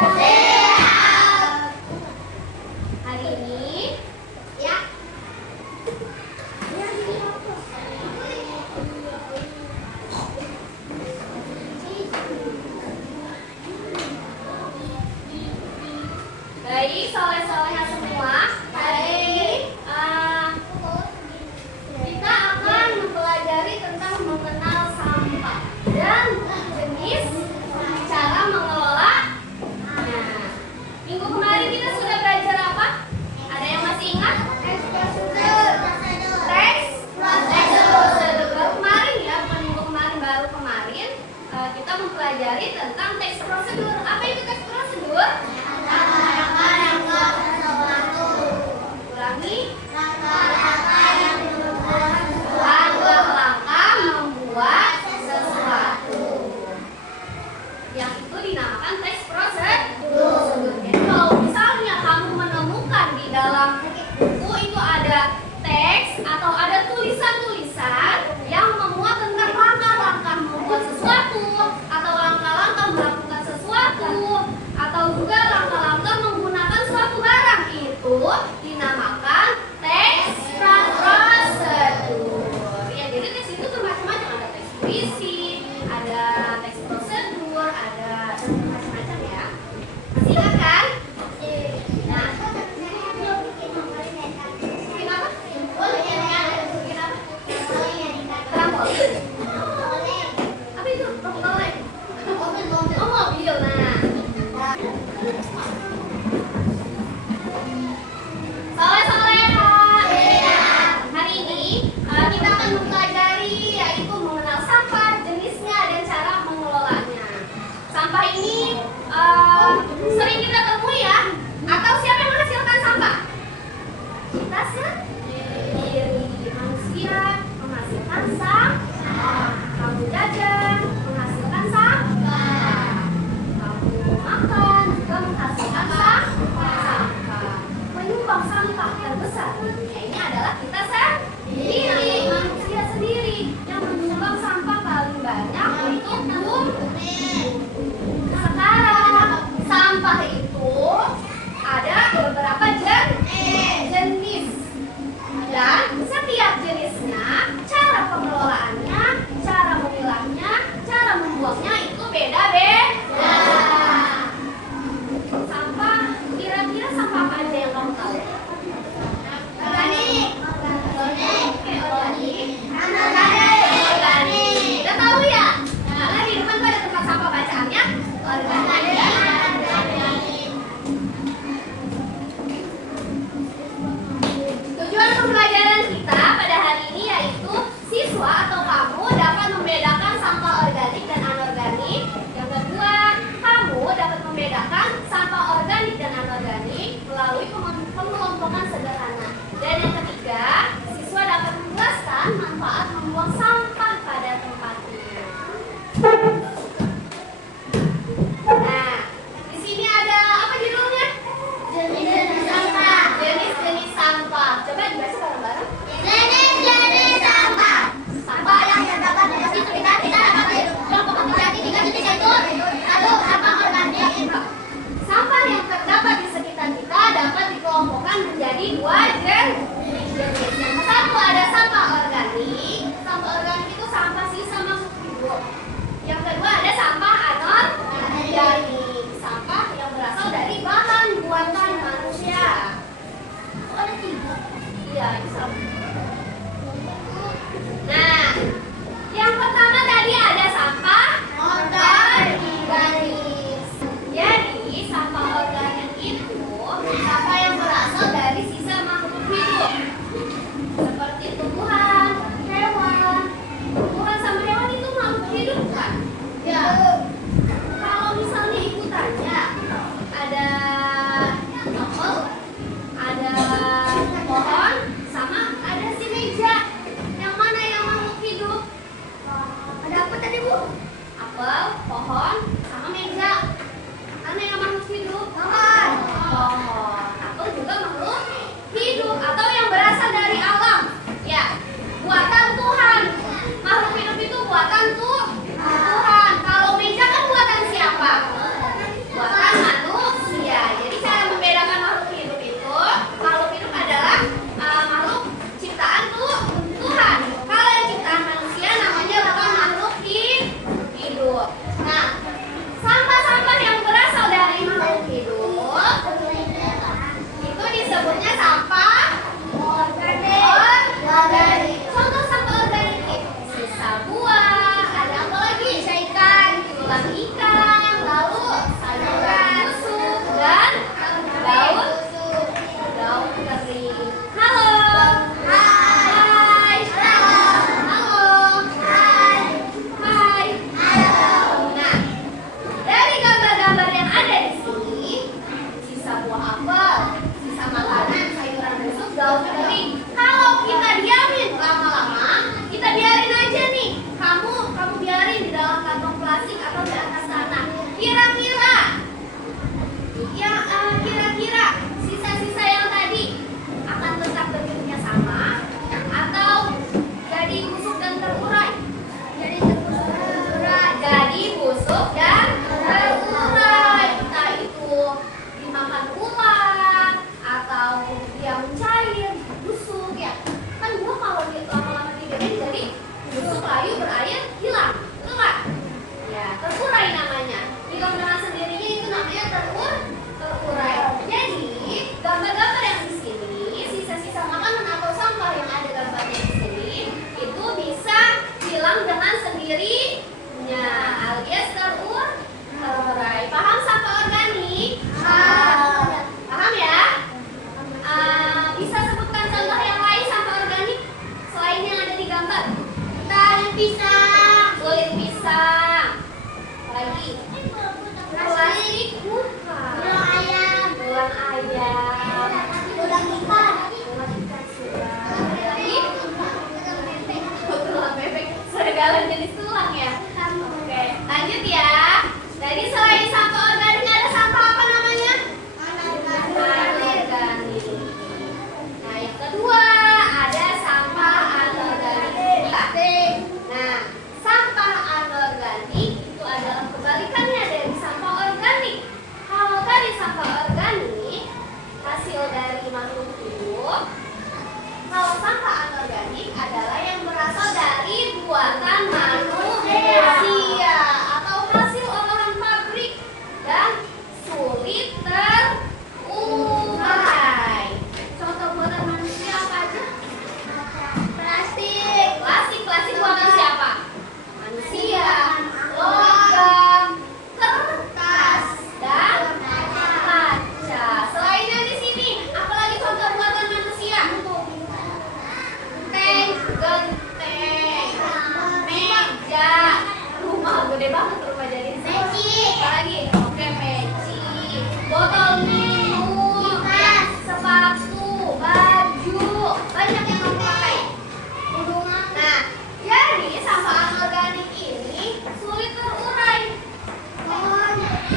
Siap. Hari ini ya. Baik, soleh-soleha semua. Hari ini kita akan mempelajari tentang mengenal sampah dan jenis cara mengelola. Nah, minggu kemarin kita sudah belajar apa? Ada yang masih ingat? Teks prosedur. Baru kemarin ya, bukan minggu kemarin, baru kemarin kita mempelajari tentang teks prosedur. Apa itu teks prosedur? Ulangi. Langkah-langkah membuat sesuatu. Yang itu dinamakan teks prosedur. Jadi kalau misalnya kamu menemukan di dalam buku itu ada teks atau ada tulisan-tulisan yang memuat tentang langkah-langkah membuat sesuatu atau langkah-langkah melakukan sesuatu atau juga langkah-langkah menggunakan suatu barang, itu dinamakan teks prosedur. Ya, jadi teks itu bermacam-macam, ada teks puisi, ada teks prosedur, ada macam-macam ya. Masih ingat kan? Nah, bikin apa? Bikin apa? Trampolin. Apa itu? Trampolin. Oh, mobil. Nah. Soleh-soleha. Hari ini kita akan mempelajari yaitu mengenal sampah, jenisnya dan cara mengelolanya. Sampah ini sering kita temui ya. Atau siapa yang menghasilkan sampah? Kita sendiri. Manusia menghasilkan sampah. Kamu jajan menghasilkan sampah. Kamu makan juga menghasilkan sampah. Penyumbang sampah terbesar di dunia ini adalah kita sendiri, manusia sendiri yang menyumbang sampah paling banyak untuk bumi. Sekarang sampah itu ada beberapa jenis dan setiap jenisnya cara pengelolaan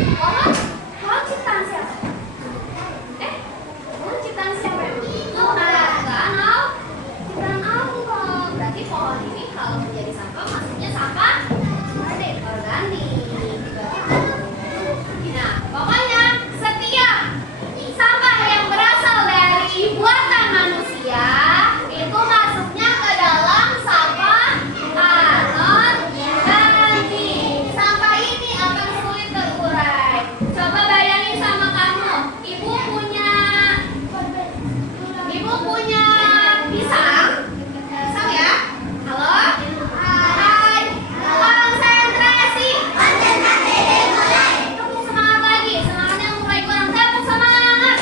Pohon? Pohon ciptaan siapa? Pohon ciptaan siapa emang? Ciptaan Allah. Berarti pohon ini kalau menjadi sampah maksudnya sampah organik. Nah, pokoknya setiap sampah yang berasal dari buatan manusia itu masuknya ke dalam sampah anorganik. Sampah ini akan sulit terurai. Coba bayangin sama kamu, ibu punya pisang ya? Halo? Hai. Konsentrasi. Tepuk semangat lagi. Semangatnya mulai kurang. Tepuk semangat.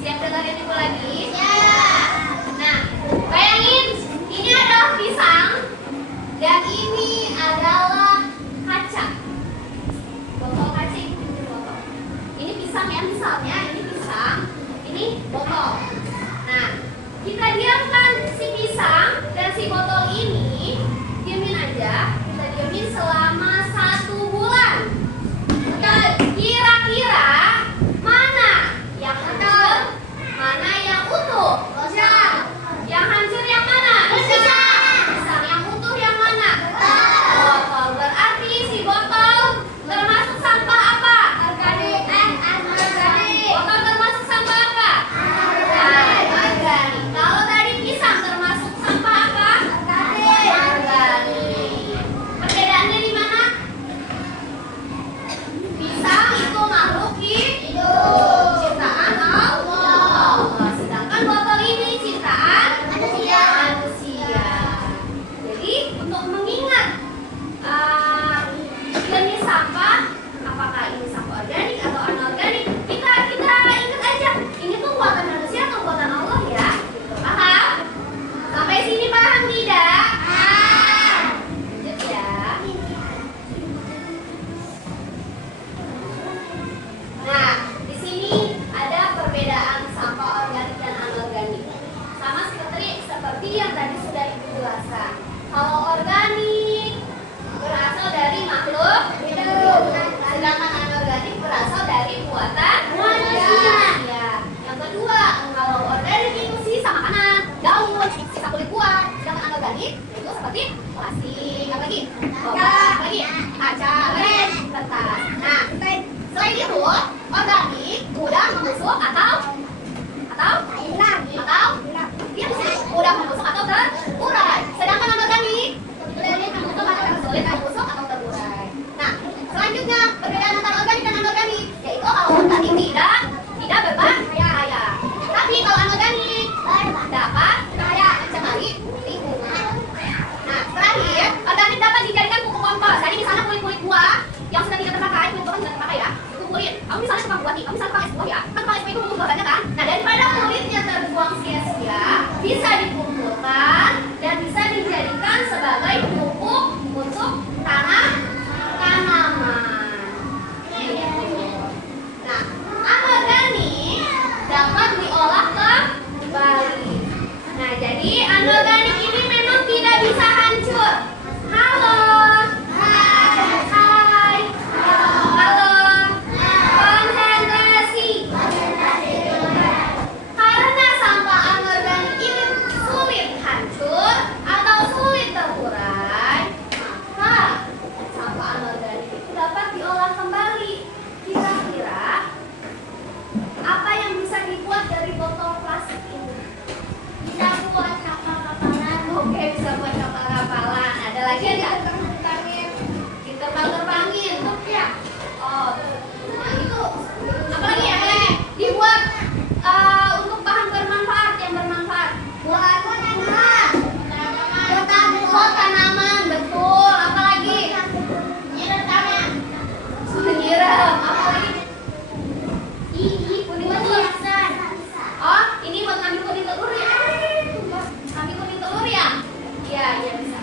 Siap dengerin ibu lagi? Nah, bayangin ini adalah pisang dan ini adalah kaca. Botol kaca itu botol. Ini pisang ya, misalnya ini pisang, ini botol. Nah, kita diamkan si pisang dan si botol ini, diamin aja, kita diamin selama 1 bulan. Kira-kira mana yang hancur, mana yang utuh? Yang hancur yang mana? Pisang. Yang utuh yang mana? Botol. Berarti si botol termasuk sampah apa? Organik. Botol termasuk sampah apa? Organik. Kalau tadi pisang termasuk sampah apa? Organik. Perbedaannya di mana? Pisang itu makhluk hidup, ciptaan Allah. Sedangkan botol ini ciptaan manusia. Jadi untuk mengingat jenis sampah, apakah ini sampah organik atau anorganik, kita ingat aja, ini tuh buatan manusia atau buatan Allah ya. Paham? Sampai sini paham tidak? Lanjut ya. Nah, di sini ada perbedaan sampah organik dan anorganik. Sama seperti yang tadi sudah Ibu jelaskan. Kalau organik berasal dari makhluk hidup, sedangkan anorganik berasal dari buatan manusia. Yang kedua, kalau organik itu sisa makanan, daun, sisa kulit buah, sedangkan anorganik itu seperti plastik, apa lagi? Kaca, kertas. Nah, selain itu, organik mudah membusuk atau dia mudah membusuk atau terurai. Sedangkan anorganik sulit membusuk atau terurai. Nah, selanjutnya perbedaan antara organik dan anorganik yaitu kalau organik tidak berbahaya. Tapi kalau anorganik dapat mencemari lingkungan. Nah, terakhir, organik dapat dijadikan pupuk kompos. Tadi misalnya kulit buah yang sudah tidak terpakai, kulit buah sudah terpakai ya, kulit. Kamu misalnya suka buah nih, kamu misalnya pakai es buah ya, kan pakai es buah itu bumbu buah banyak kan? Nah, daripada kulitnya terbuang sia-sia, bisa dikumpulkan dan bisa dijadikan sebagai pupuk untuk tanaman. Nah, anorganik dapat diolah kembali. Nah, jadi anorganik ini memang tidak bisa hancur. Halo. Konsentrasi. Karena sampah anorganik ini sulit hancur atau sulit terurai, maka sampah anorganik itu dapat diolah kembali. Kira-kira apa yang bisa dibuat dari botol plastik ini? Bisa buat kapal-kapalan. Oke, bisa buat kapal-kapalan. Ada lagi nggak? Diterbang-terbangin. Ya. Oh, nah itu. Apalagi ya? Dibuat untuk bahan bermanfaat, yang bermanfaat. Buat tanaman, betul. Apalagi? Menyiram. Apalagi? Kuning telur. Oh, ini buat ngambil kuning telur ya? Ngambil kuning telur ya? Iya bisa.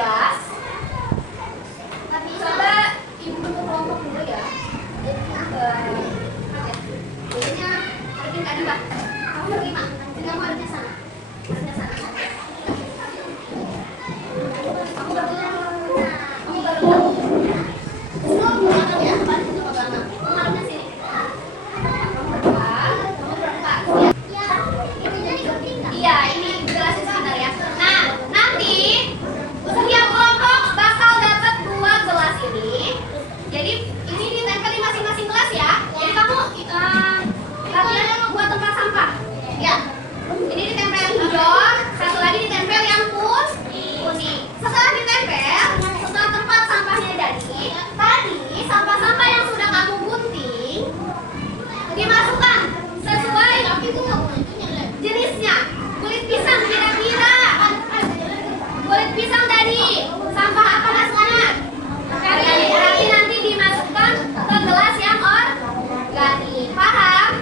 12. Coba ibu bentuk kelompok dulu ya. Biasanya bikin tadi Mbak. Kamu berlima, kamu harusnya sana. Harusnya sana. Kamu berdua. Kamu berdua. Ya, balik itu pegangan. Kamu harusnya sini. Kamu berempat. Iya, ini jelasin sebentar ya. Nah, nanti setiap kelompok bakal dapat 2 gelas ini. Jadi ini ditempel di masing-masing gelas ya. Jadi kamu latihannya membuat tempat sampah. Ya. Ini ditempel yang hijau, satu lagi ditempel yang kuning. Setelah ditempel, setelah tempat sampahnya tadi sampah-sampah yang sudah kamu gunting dimasukkan sesuai jenisnya. Kulit pisang kira-kira. Kulit pisang tadi sampah apa masuknya? Berarti nanti dimasukkan ke gelas yang organik. Paham?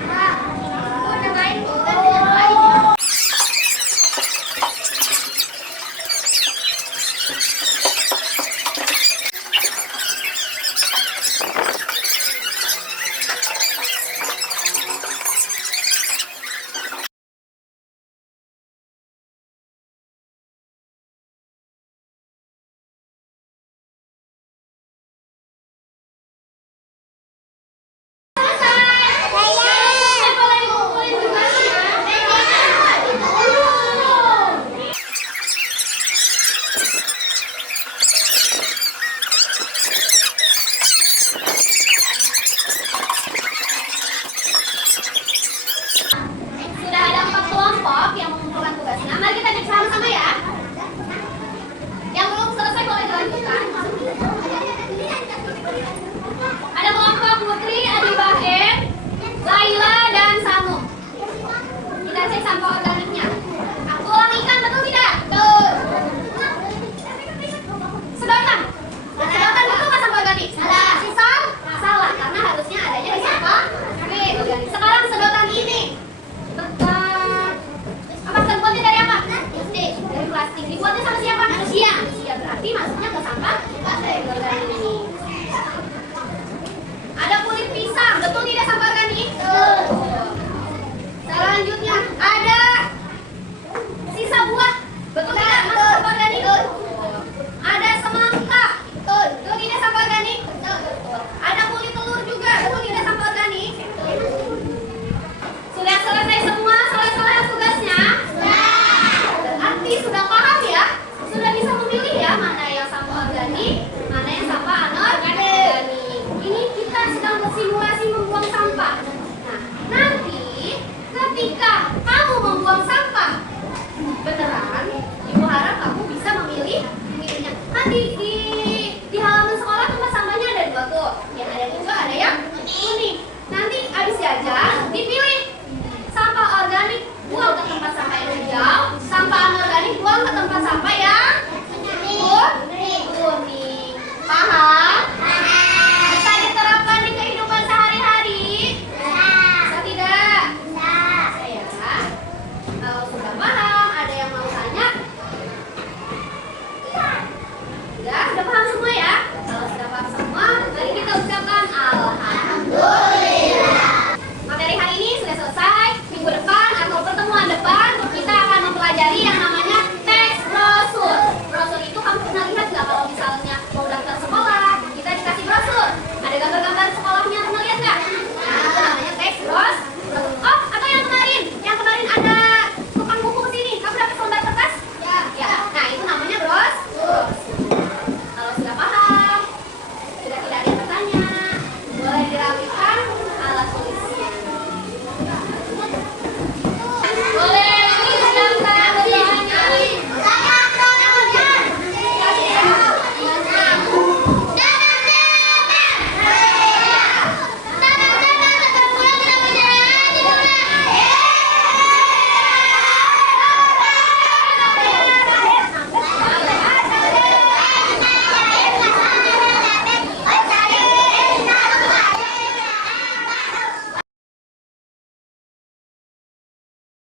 Sudah ada 4 kelompok yang mengumpulkan tugasnya. Mari kita cek sama-sama ya. Yang belum selesai boleh dilanjutkan. Ada kelompok Putri, Adi Bahem, Laila, dan Samu. Kita cek sampah organiknya. Tulang ikan betul tidak? Betul. Sedotan. Sedotan betul nggak sampah organik? Salah. Sisal? Salah, karena harusnya adanya di sampah organik. Sekarang sedotan ini. Apa terbuatnya dari apa? Plastik. Dari plastik. Dibuatnya sama siapa? Manusia. Ya berarti masuknya ke sampah organik ini. Ada kulit pisang. Betul tidak sampah organik? Betul. Selanjutnya ada sisa buah. Betul tidak masuk sampah organik? Betul. Ada semangka. Betul. Betul tidak sampah organik? Betul. Ada kulit telur juga. Betul tidak sampah organik? Sudah selesai semua? Selesai tugasnya? Berarti sudah paham ya? Sudah bisa memilih ya mana yang sampah organik, mana yang sampah anorganik. Ini kita sedang bersimulasi membuang sampah. Nah, nanti ketika kamu membuang sampah beneran, Ibu harap kamu bisa memilihnya. Kan di halaman sekolah tempat sampahnya ada 2 tuh. Yang ada hijau, ada yang kuning. Nanti habis jajan dipilih. Sampah organik buang ke tempat sampah yang hijau, sampah anorganik buang ke tempat sampah yang